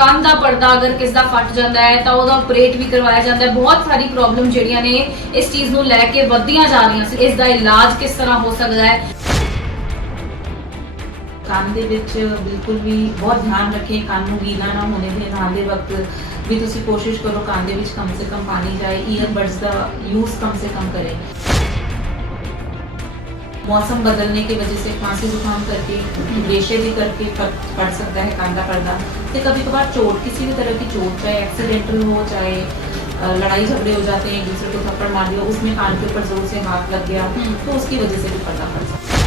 ਕੰਨ ਦਾ ਪਰਦਾ ਅਗਰ ਕਿਸ ਦਾ ਫਟ ਜਾਂਦਾ ਹੈ ਤਾਂ ਉਹਦਾ ਆਪਰੇਟ ਵੀ ਕਰਵਾਇਆ ਜਾਂਦਾ ਹੈ। ਬਹੁਤ ਸਾਰੀ ਪ੍ਰੋਬਲਮ ਜਿਹੜੀਆਂ ਨੇ ਇਸ ਚੀਜ਼ ਨੂੰ ਲੈ ਕੇ ਵੱਧਦੀਆਂ ਜਾ ਰਹੀਆਂ ਸੀ। ਇਸ ਦਾ ਇਲਾਜ ਕਿਸ ਤਰ੍ਹਾਂ ਹੋ ਸਕਦਾ ਹੈ? ਕੰਨ ਦੇ ਵਿੱਚ ਬਿਲਕੁਲ ਵੀ ਬਹੁਤ ਧਿਆਨ ਰੱਖੇ, ਕੰਨ ਨੂੰ ਗੀਲਾ ਨਾ ਹੋਣੇ ਦੇ। ਨਹਾਉਂਦੇ ਵਕਤ भी तुसी कोशिश करो कान दे विच कम से कम पानी जाए। ईयरबड्स का यूज कम से कम करें। मौसम बदलने की वजह से खांसी जुकाम करके रेशे भी करके पड़ सकता है कान का पर्दा। तो कभी कभार चोट, किसी भी तरह की चोट, चाहे एक्सीडेंटल हो, चाहे लड़ाई झगड़े हो जाते हैं, एक दूसरे को थप्पड़ मार दिया, उसमें कान के ऊपर जोर से हाथ लग गया तो उसकी वजह से भी पर्दा पड़ सकता है।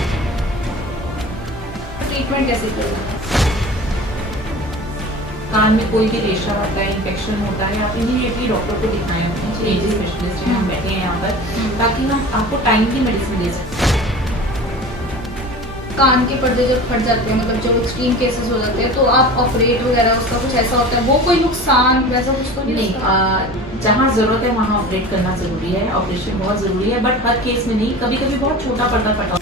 ट्रीटमेंट कैसे करना? कान में कोई भी रेशा आता है, इन्फेक्शन होता है, आप इमीडिएटली डॉक्टर को दिखाएं। अपने एज स्पेशलिस्ट हैं, हम बैठे हैं यहाँ पर, ताकि हम आपको टाइम की मेडिसिन दे सकें। कान के पर्दे जब फट जाते हैं, मतलब जो एक्सट्रीम केसेस हो जाते हैं, तो आप ऑपरेट वगैरह उसका कुछ ऐसा होता है, वो कोई नुकसान वैसा कुछ तो नहीं? जहाँ जरूरत है वहाँ ऑपरेट करना जरूरी है, ऑपरेशन बहुत जरूरी है, बट हर केस में नहीं। कभी कभी बहुत छोटा पर्दा फटा।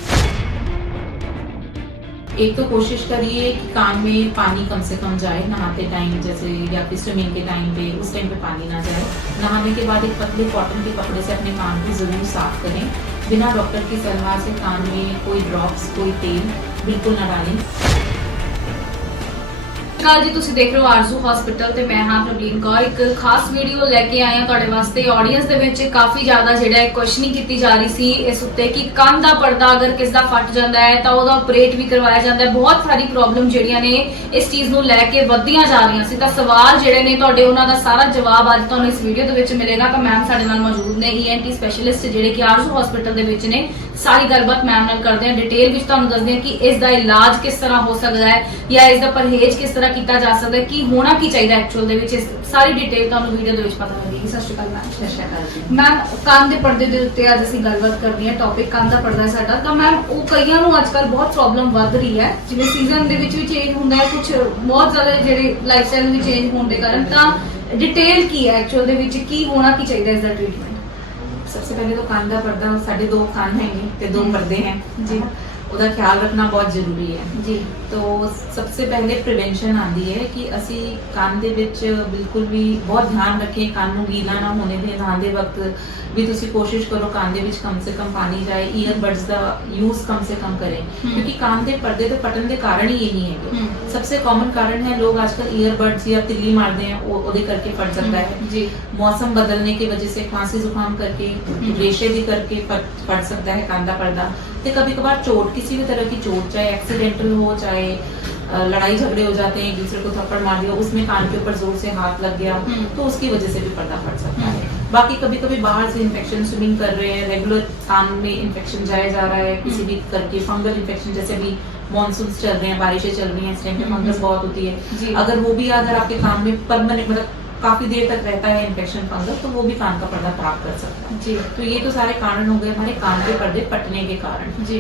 एक तो कोशिश करिए कि कान में पानी कम से कम जाए नहाते टाइम, जैसे या फिर स्विमिंग के टाइम पे, उस टाइम पे पानी ना जाए। नहाने के बाद एक पतले कॉटन के कपड़े से अपने कान को जरूर साफ करें। बिना डॉक्टर की सलाह से कान में कोई ड्रॉप्स, कोई तेल बिल्कुल ना डालें। जी तुसी देख रहे हो आरजू हॉस्पिटल ते मैं हाँ प्रवीण कौर। एक खास वीडियो लेके आए हैं तुहाडे वास्ते। ऑडियंस दे विच काफी ज्यादा जिहड़ा क्वेश्चनिंग कीती जा रही सी इस उत्ते कि कंन दा पर्दा अगर किस दा फट जांदा है तां ओहदा ऑपरेट भी करवाया जांदा है। बहुत सारी प्रॉब्लम जिहड़ियां ने इस चीज नूं लैके वधदियां जा रहीਆਂ सी। तां सवाल जिहड़े ने तुहाडे उन्हां दा सारा जवाब अज तुहानूं इस वीडियो दे विच मिलेगा। तां मैम साडे नाल मौजूद ने, ENT स्पैशलिस्ट जिहड़े कि आरजू हॉस्पिटल दे विच ने। सारी गलबात मैम नाल करदे हां, डिटेल विच तुहानूं दसदे हां कि इस दा इलाज किस तरह हो सकदा है या इस दा परहेज किस तरह कीता जा सकदा है, की होना की चाहिए एक्चुअल दे विच। सारी डिटेल तुहानूं वीडियो दे विच पता लगेगी। सत श्री अकाल मैम। सत श्री अकाल जी। मैम कान दे पर्दे दे उत्ते अज असीं गलबात करनी है। टॉपिक कान दा पर्दा है साडा। तां मैम ਉਹ ਕਈਆਂ ਨੂੰ ਅੱਜਕੱਲ ਬਹੁਤ ਪ੍ਰੋਬਲਮ ਵੱਧ ਰਹੀ ਹੈ, ਜਿਵੇਂ ਸੀਜ਼ਨ ਦੇ ਵਿੱਚ ਵੀ ਚੇਂਜ ਹੁੰਦਾ ਹੈ, ਕੁਝ ਬਹੁਤ ਜ਼ਿਆਦਾ ਜਿਹੜੇ ਲਾਈਫ ਸਟਾਈਲ ਵੀ ਚੇਂਜ ਹੋਣ ਦੇ ਕਾਰਨ। ਤਾਂ डिटेल की है एक्चुअल दे विच की होना की चाहिए इसका ट्रीटमेंट? सबसे पहले तो कान का पर्दा, साढ़े 2 कान हैंगे ते 2 पर्दे हैं जी, ਉਹਦਾ ख्याल रखना बहुत जरूरी है जी। तो सबसे पहले प्रिवेंशन आती है कि असी कान दे विच बिल्कुल भी बहुत ध्यान रखें, कान नूं गीला ना होने दें। नहांदे वक्त भी तुसी कोशिश करो कान दे विच कम से कम पानी जाए। ईयरबड्स का यूज कम से कम करें, क्योंकि कान के पर्दे तो फटन के कारण ही यही है। सबसे कॉमन कारण है लोग आजकल ईयरबड्स या तिल्ली मारते हैं, ओदे करके फट सकता है जी। मौसम बदलने की वजह से खांसी जुकाम करके रेशे भी करके फट सकता है कान का पर्दा। तो कभी कभार चोट, किसी भी तरह की चोट, चाहे एक्सीडेंटल हो, चाहे लड़ाई झगड़े हो जाते हैं, एक दूसरे को थप्पड़ मार दिया, उसमें कान के ऊपर जोर से हाथ लग गया तो उसकी वजह से भी पर्दा फट सकता है। बाकी कभी कभी बाहर से इन्फेक्शन, स्विमिंग कर रहे हैं, रेगुलर कान में इन्फेक्शन जाया जा रहा है, किसी भी करके फंगल इन्फेक्शन, जैसे अभी मॉनसून चल रहे हैं, बारिशें चल रही हैं, इस टाइम पे फंगस बहुत होती है। अगर वो भी अगर आपके कान में परमानेंट, मतलब काफी देर तक रहता है इन्फेक्शन, फंगस, तो वो भी कान का पर्दा खराब कर सकता है जी। तो ये तो सारे कारण हो गए हमारे कान के पर्दे फटने के कारण जी।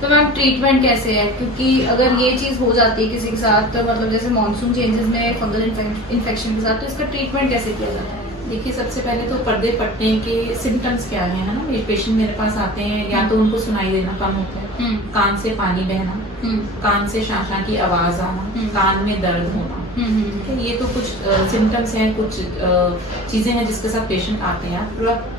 तो मैम ट्रीटमेंट कैसे है? क्योंकि अगर ये चीज़ हो जाती है किसी के साथ, तो मतलब जैसे मानसून चेंजेस में फंगल इन्फेक्शन के साथ, तो इसका ट्रीटमेंट कैसे किया जाता है? देखिए सबसे पहले तो पर्दे फटने के सिम्टम्स क्या हैं, है ना। ये पेशेंट मेरे पास आते हैं, या तो उनको सुनाई देना कम होता है, कान से पानी बहना, कान से शां की आवाज आना, कान में दर्द होना। ये तो कुछ सिम्टम्स हैं, कुछ चीजें हैं जिसके साथ पेशेंट आते हैं।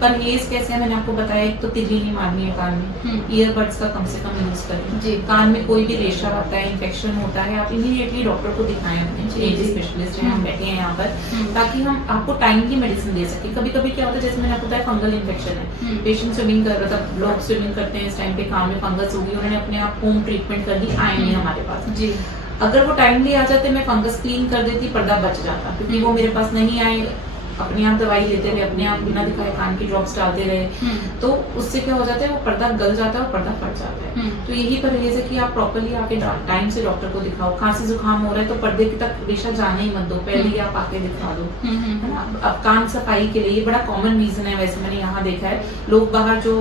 परहेज कैसे है, मैंने आपको बताया, एक तो तिल्ली नहीं मारनी है कान में, ईयरबड्स का कम से कम यूज करें। कान में कोई भी रेशा आता है, इन्फेक्शन होता है, आप इमीडिएटली डॉक्टर को दिखाएं। अपने एज स्पेशलिस्ट हैं, हम बैठे हैं यहाँ पर, ताकि हम आपको टाइम की मेडिसिन दे सके। कभी कभी क्या होता है, जैसे मैंने आपको बताया फंगल इन्फेक्शन है, पेशेंट स्विमिंग कर रहा था, लोग स्विमिंग करते हैं, इस टाइम पे कान में फंगस होगी, उन्होंने अपने आप होम ट्रीटमेंट कर दी, आए नहीं हमारे पास जी। अगर वो टाइमली आ जाते, मैं फंगस क्लीन कर देती, पर्दा बच जाता। क्योंकि वो मेरे पास नहीं आए, अपने आप दवाई लेते रहे, अपने आप बिना दिखाए कान की ड्रॉप्स डालते रहे, तो उससे क्या हो जाता है, वो पर्दा गल जाता है और पर्दा फट जाता है। तो यही परहेज है कि आप प्रॉपर्ली आके टाइम से डॉक्टर को दिखाओ। खांसी जुकाम हो रहा है तो पर्दे की तक रेशा जाने ही मत दो, पहले ही आप आके दिखा दो, है ना। अब कान सफाई के लिए बड़ा कॉमन रीजन है, वैसे मैंने यहाँ देखा है, लोग बाहर जो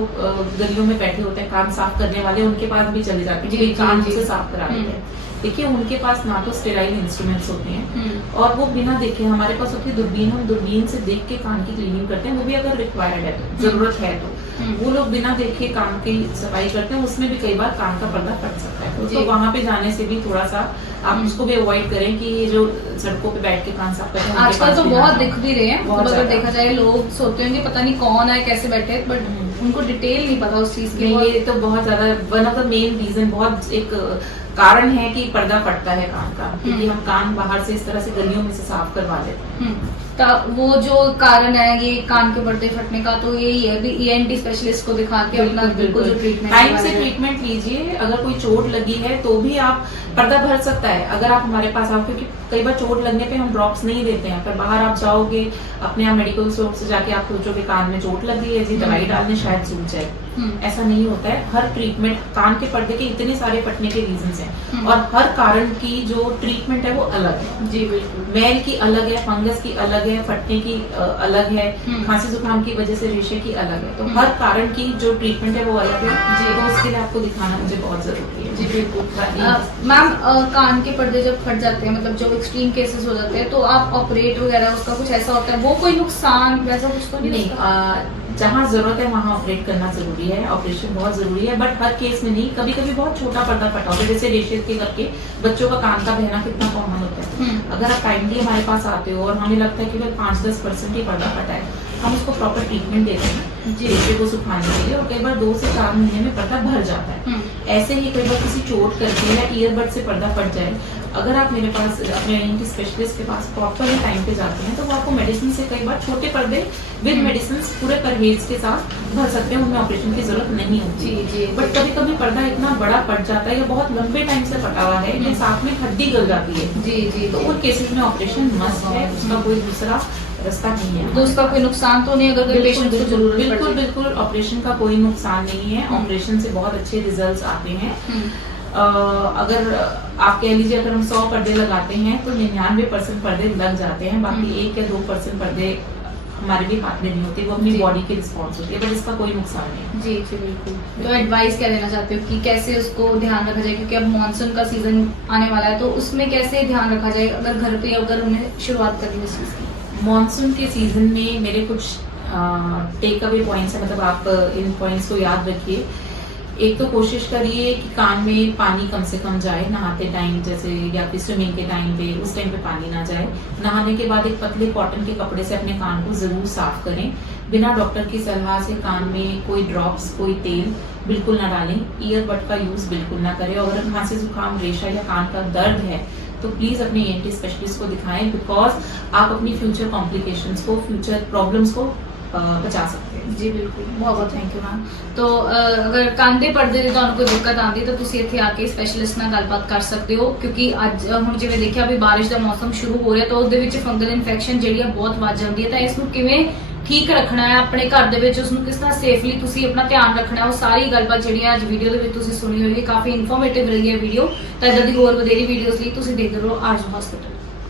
गलियों में बैठे होते हैं कान साफ करने वाले, उनके पास भी चले जाते हैं, कान से साफ करा देते हैं। देखिए उनके पास ना तो स्टेराइल इंस्ट्रूमेंट्स होते हैं, और वो बिना देखे, हमारे पास होती है दूरबीन, हम दूरबीन से देख के कान की क्लीनिंग करते हैं, वो भी अगर रिक्वायर्ड है तो, जरूरत है तो। वो लोग बिना देखे कान की सफाई करते हैं, उसमें भी कई बार कान का पर्दा फट सकता है। जी। तो वहां पे जाने से भी थोड़ा सा आप उसको भी अवॉइड करें कि ये जो सड़कों पे बैठ के कान साफ करते हैं उनके आजकल पास तो भी ना बहुत जाओ। दिख भी रहे हैं, बहुत मतलब अगर ज्यादा। देखा जाए लोग सोचते होंगे पता नहीं कौन है कैसे बैठे, बट उनको डिटेल नहीं पता उस चीज की। ये तो बहुत ज्यादा one of the main reason, बहुत एक कारण है कि पर्दा फटता है कान का, क्योंकि हम कान बाहर से इस तरह से गलियों में से साफ करवा लेते हैं। तो वो जो कारण है ये कान के पर्दे फटने का, तो यही है भी ईएनटी स्पेशलिस्ट को दिखा के अपना बिल्कुल जो ट्रीटमेंट टाइम से ट्रीटमेंट लीजिए। अगर कोई चोट लगी है तो भी आप पर्दा भर सकता है अगर आप हमारे पास आओ, क्योंकि कई बार चोट लगने पे हम ड्रॉप्स नहीं देते हैं। पर बाहर आप जाओगे अपने आप मेडिकल स्टोर से जाके आप सोचोगे कान में चोट लग गई है जी, दवाई डालने शायद सूझ जाए। ऐसा नहीं होता है। हर ट्रीटमेंट, कान के पर्दे के इतने सारे फटने के रीजंस हैं और हर कारण की जो ट्रीटमेंट है वो अलग है। जी बिल्कुल। मैल की अलग है, फंगस की अलग है, फटने की अलग है, खांसी जुकाम की वजह से रेशे की अलग है। तो हर कारण की जो ट्रीटमेंट है वो अलग है जी। तो उसके लिए आपको दिखाना मुझे बहुत जरूरी है। जी बिल्कुल। मैम कान के पर्दे जब फट जाते हैं, मतलब जो एक्सट्रीम केसेस हो जाते हैं, तो आप ऑपरेट वगैरह उसका कुछ ऐसा होता है, वो कोई नुकसान वैसा कुछ तो नहीं, जहाँ जरूरत है वहाँ ऑपरेट करना जरूरी है, ऑपरेशन बहुत जरूरी है, बट हर केस में नहीं। कभी कभी बहुत छोटा पर्दा फटा होता है, जैसे रेशेस के करके बच्चों का कान का बहना कितना कॉमन होता है। अगर आप काइंडली हमारे पास आते हो और हमें लगता है कि 5-10% ही पर्दा फटा है, हम उसको प्रॉपर ट्रीटमेंट देते हैं रेशे को सुखाने के लिए, और कई बार 2 से 4 महीने में पर्दा भर जाता है। ऐसे ही कई बार किसी चोट करके या ईयरबड से पर्दा फट जाए, अगर आप मेरे पास अपने ENT स्पेशलिस्ट के पास प्रॉपर टाइम पे जाते हैं तो वो आपको मेडिसिन से कई बार छोटे पर्दे विद मेडिसिन पूरे परहेज के साथ भर सकते हैं, उनमें ऑपरेशन की जरूरत नहीं होती। जी। बट कभी कभी पर्दा इतना बड़ा फट जाता है या बहुत लंबे टाइम से फटा हुआ है या साथ में हड्डी गल जाती है जी तो उन केसेस में ऑपरेशन मस्ट है, उसका कोई दूसरा रास्ता नहीं है। तो उसका कोई नुकसान तो नहीं अगर कोई पेशेंट को जरूरत पड़ बिल्कुल जाए? बिल्कुल ऑपरेशन का कोई नुकसान नहीं है। ऑपरेशन से बहुत अच्छे रिजल्ट्स आते हैं। अगर आप कह लीजिए अगर हम 100 पर्दे लगाते हैं तो 99% पर्दे लग जाते हैं, बाकी 1 या 2% पर्दे हमारे भी हाथ में नहीं होते, वो अपनी बॉडी की रिस्पॉन्स होती है, बट इसका कोई नुकसान नहीं। जी जी बिल्कुल। तो एडवाइस क्या देना चाहते हो कि कैसे उसको ध्यान रखा जाए, क्योंकि अब मॉनसून का सीजन आने वाला है, तो उसमें कैसे ध्यान रखा जाए अगर घर पे अगर उन्हें शुरुआत करनी है इस चीज की? मॉनसून के सीजन में मेरे कुछ टेक अवे पॉइंट्स है, मतलब आप इन पॉइंट्स को याद रखिए। एक तो कोशिश करिए कि कान में पानी कम से कम जाए नहाते टाइम, जैसे या फिर स्विमिंग के टाइम पे, उस टाइम पे पानी ना जाए। नहाने के बाद एक पतले कॉटन के कपड़े से अपने कान को जरूर साफ करें। बिना डॉक्टर की सलाह से कान में कोई ड्रॉप्स, कोई तेल बिल्कुल ना डालें। ईयरबड का यूज बिल्कुल ना करें। और अगर खांसी जुकाम, रेशा या कान का दर्द है तो प्लीज अपने ENT स्पेशलिस्ट को दिखाएं, बिकॉज आप अपनी फ्यूचर कॉम्प्लिकेशंस को, फ्यूचर प्रॉब्लम्स को बचा सकते हैं। जी बिल्कुल, बहुत बहुत थैंक यू मैम। तो अगर कान ਦੇ ਪਰਦੇ ਦੀ ਤੁਹਾਨੂੰ ਕੋਈ ਦਿੱਕਤ ਆਉਂਦੀ ਤਾਂ ਤੁਸੀਂ ਇੱਥੇ ਆ ਕੇ ਸਪੈਸ਼ਲਿਸਟ ਨਾਲ ਗੱਲਬਾਤ ਕਰ ਸਕਦੇ ਹੋ, ਕਿਉਂਕਿ ਅੱਜ ਹੁਣ ਜਿਵੇਂ ਦੇਖਿਆ ਵੀ ਬਾਰਿਸ਼ ਦਾ ਮੌਸਮ ਸ਼ੁਰੂ ਹੋ ਰਿਹਾ ਤਾਂ ਉਹਦੇ ਵਿੱਚ ਫੰਗਲ ਇਨਫੈਕਸ਼ਨ ਜਿਹੜੀ ਆ ਬਹੁਤ ਵੱਧ ਜਾਂਦੀ ਹੈ, ਤਾਂ ਇਸ ਨੂੰ ਕਿਵੇਂ ਠੀਕ ਰੱਖਣਾ ਹੈ ਆਪਣੇ ਘਰ ਦੇ ਵਿੱਚ, ਉਸ ਨੂੰ ਕਿਸ ਤਰ੍ਹਾਂ ਸੇਫਲੀ ਤੁਸੀਂ ਆਪਣਾ ਧਿਆਨ ਰੱਖਣਾ ਹੈ, ਉਹ ਸਾਰੀ ਗੱਲਬਾਤ ਜਿਹੜੀ ਆ ਅੱਜ ਵੀਡੀਓ ਦੇ ਵਿੱਚ ਤੁਸੀਂ ਸੁਣੀ ਹੋਈ ਹੈ। ਕਾਫੀ ਇਨਫੋਰਮੇਟਿਵ ਰਹੀ ਹੈ ਵੀਡੀਓ। ਤਾਂ ਇਦਾਂ ਦੀ ਹੋਰ ਵਧੇਰੀ ਵੀਡੀਓਜ਼ ਲਈ ਤੁਸੀਂ ਦੇਖਦੇ ਰਹੋ ਆਰਜ਼ੂ ਹਸਪੀਟਲ।